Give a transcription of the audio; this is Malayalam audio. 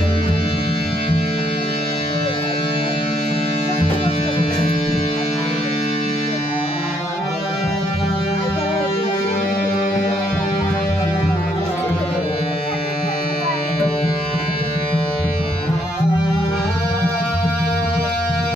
you.